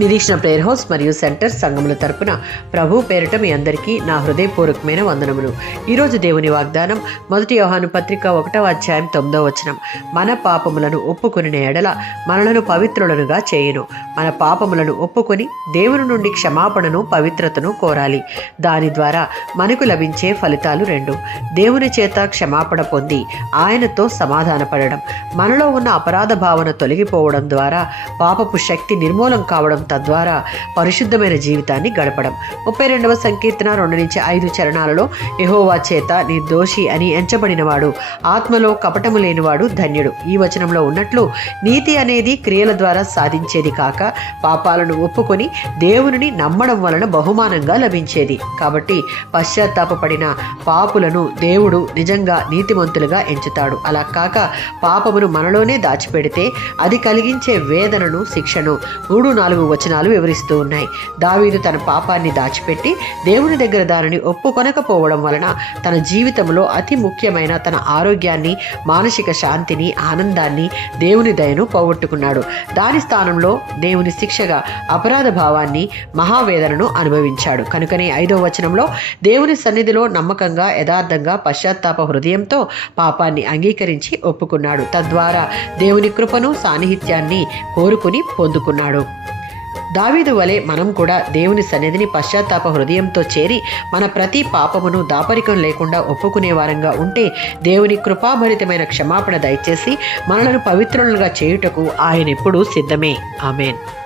నిరీక్షణ prayer house మరియు centre సంఘముల తరపున ప్రభు పేరిట మీ అందరికీ నా హృదయపూర్వకమైన వందనములు. ఈరోజు దేవుని వాగ్దానం 1 యోహాను పత్రిక 1వ అధ్యాయం 9వ వచనం. మన పాపములను ఒప్పుకొనిన ఎడల మనలను పవిత్రులనుగా చేయును. మన పాపములను ఒప్పుకొని దేవుని నుండి క్షమాపణను పవిత్రతను కోరాలి. దాని ద్వారా మనకు లభించే ఫలితాలు 2. దేవుని చేత క్షమాపణ పొంది ఆయనతో సమాధానపడడం, మనలో ఉన్న అపరాధ భావన తొలగిపోవడం ద్వారా పాపపు శక్తి నిర్మూలం కావడం, తద్వారా పరిశుద్ధమైన జీవితాన్ని గడపడం. 32వ సంకీర్తన 2-5 చరణాలలో యెహోవా చేత నిర్దోషి అని ఎంచబడినవాడు, ఆత్మలో కపటము లేనివాడు ధన్యుడు. ఈ వచనంలో ఉన్నట్లు నీతి అనేది క్రియల ద్వారా సాధించేది కాక పాపాలను ఒప్పుకొని దేవునిని నమ్మడం వలన బహుమానంగా లభించేది. కాబట్టి పశ్చాత్తాపపడిన పాపులను దేవుడు నిజంగా నీతిమంతులుగా ఎంచుతాడు. అలా కాక పాపమును మనలోనే దాచిపెడితే అది కలిగించే వేదనను, శిక్షను 3-4 వచనాలు వివరిస్తూ ఉన్నాయి. దావీదు తన పాపాన్ని దాచిపెట్టి దేవుని దగ్గర దానిని ఒప్పుకొనకపోవడం వలన తన జీవితంలో అతి ముఖ్యమైన తన ఆరోగ్యాన్ని, మానసిక శాంతిని, ఆనందాన్ని, దేవుని దయను పోగొట్టుకున్నాడు. దాని స్థానంలో దేవుని శిక్షగా అపరాధ భావాన్ని, మహావేదనను అనుభవించాడు. కనుకనే 5వ వచనంలో దేవుని సన్నిధిలో నమ్మకంగా, యథార్థంగా, పశ్చాత్తాప హృదయంతో పాపాన్ని అంగీకరించి ఒప్పుకున్నాడు. తద్వారా దేవుని కృపను, సాన్నిహిత్యాన్ని కోరుకుని పొందుకున్నాడు. దావీదు వలె మనం కూడా దేవుని సన్నిధిని పశ్చాత్తాప హృదయంతో చేరి మన ప్రతి పాపమును దాపరికం లేకుండా ఒప్పుకునే వారంగా ఉంటే దేవుని కృపాభరితమైన క్షమాపణ దయచేసి మనలను పవిత్రులుగా చేయుటకు ఆయన ఎప్పుడూ సిద్ధమే. ఆమేన్.